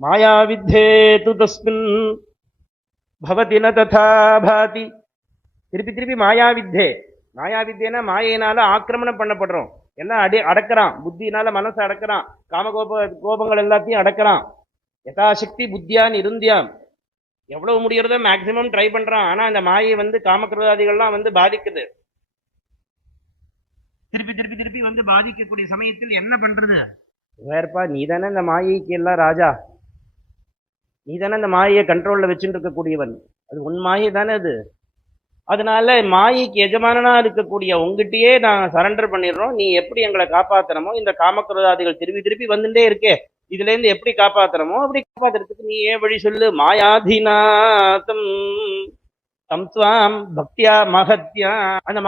மாயா வித்தே து தஸ்மின் பவதி ந ததா பாதி. திருப்பி திருப்பி மாயா வித்தே. மாயா வித்தேனா மாயினால ஆக்கிரமணம் பண்ணப்படுறோம். எல்லாம் அடக்கிறான், புத்தினால மனசை அடக்கிறான், கோபங்கள் எல்லாத்தையும் அடக்கிறான். யதாசக்தி புத்தியான் இருந்தியாம், எவ்வளவு முடியறதோ மேக்சிமம் ட்ரை பண்றான். ஆனா அந்த மாயை காமக்ரோதாதிகள்லாம் பாதிக்குது. திருப்பி திருப்பி திருப்பி பாதிக்கக்கூடிய சமயத்தில் என்ன பண்றது? வேறப்பா, நீ தானே இந்த மாயைக்கு எல்லாம் ராஜா, நீ தானே இந்த மாயையை கண்ட்ரோல்ல வச்சுட்டு இருக்கக்கூடியவன், அது உன் மாயை தானே அது. அதனால மாயைக்கு எஜமானனா இருக்கக்கூடிய உங்ககிட்டயே நான் சரண்டர் பண்ணிடுறோம். நீ எப்படி எங்களை காப்பாத்தணுமோ, இந்த காமக்ரோதாதிகள் திருப்பி திருப்பி வந்துட்டே இருக்கே, இதுல இருந்து எப்படி காப்பாத்தணுமோ அப்படி காப்பாத்துறதுக்கு நீ ஏன் வழி சொல்லு. மாயாதீனாதம் தம் துவாம் பக்தியா மகத்யா. அந்த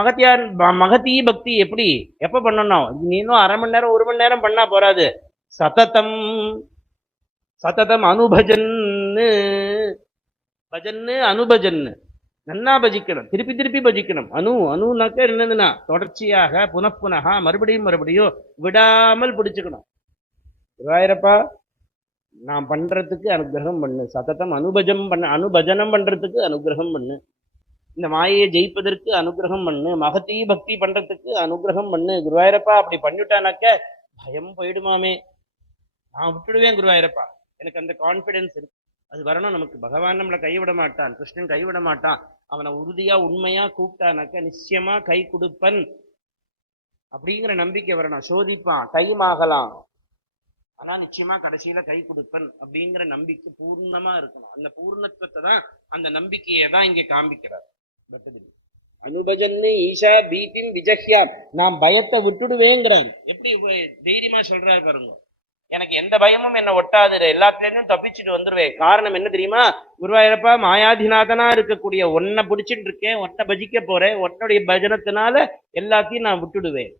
மகதி பக்தி எப்படி எப்ப பண்ணணும்? நீ இன்னும் அரை மணி நேரம் 1 மணி நேரம் பண்ணா போறாது. சததம் சததம் அனுபஜன்னு, பஜன்னு அனுபஜன்னு, நன்னா பஜிக்கணும், திருப்பி திருப்பி பஜிக்கணும். அணுனாக்க என்னதுன்னா தொடர்ச்சியாக புனப்புனகா மறுபடியும் மறுபடியும் விடாமல் பிடிச்சுக்கணும். குருவாயிரப்பா, நான் பண்றதுக்கு அனுகிரகம் பண்ணு. சததம் அனுபஜனம் பண்றதுக்கு அனுகிரகம் பண்ணு. இந்த மாயையை ஜெயிப்பதற்கு அனுகிரகம் பண்ணு. மகதி பக்தி பண்றதுக்கு அனுகிரகம் பண்ணு குருவாயிரப்பா. அப்படி பண்ணிவிட்டானாக்க பயம் போயிடுமாமே. நான் விட்டுடுவேன் குருவாயிரப்பா, எனக்கு அந்த கான்பிடன்ஸ் இருக்கு. அது வரணும் நமக்கு. பகவான் நம்மளை கைவிட மாட்டான், கிருஷ்ணன் கைவிட மாட்டான். அவனை உறுதியா உண்மையா கூப்பிட்டானாக்க நிச்சயமா கை கொடுப்பன் அப்படிங்கிற நம்பிக்கை வரணும். சோதிப்பான், டைம் ஆகலாம், ஆனா நிச்சயமா கடைசியில கை கொடுப்பன் அப்படிங்கிற நம்பிக்கை பூர்ணமா இருக்கணும். அந்த பூர்ணத்துவத்தை தான், அந்த நம்பிக்கையை தான் இங்க காண்பிக்கிறார். அனுபஜன்னு ஈஷா பீத்தின் விஜஹ்யா, நான் பயத்தை விட்டுடுவேங்கிறார். எப்படி தைரியமா சொல்றாரு பாருங்க. எனக்கு எந்த பயமும் என்ன ஒட்டாது, எல்லாத்துலேயும் தப்பிச்சுட்டு வந்துருவேன். காரணம் என்ன தெரியுமா? குருவாயிரப்பா, மாயாதிநாதனா இருக்கக்கூடிய ஒன்னை பிடிச்சிட்டு இருக்கேன், ஒன்னை பஜிக்க போறேன், உன்னுடைய பஜனத்தினால எல்லாத்தையும் நான் விட்டுடுவேன்.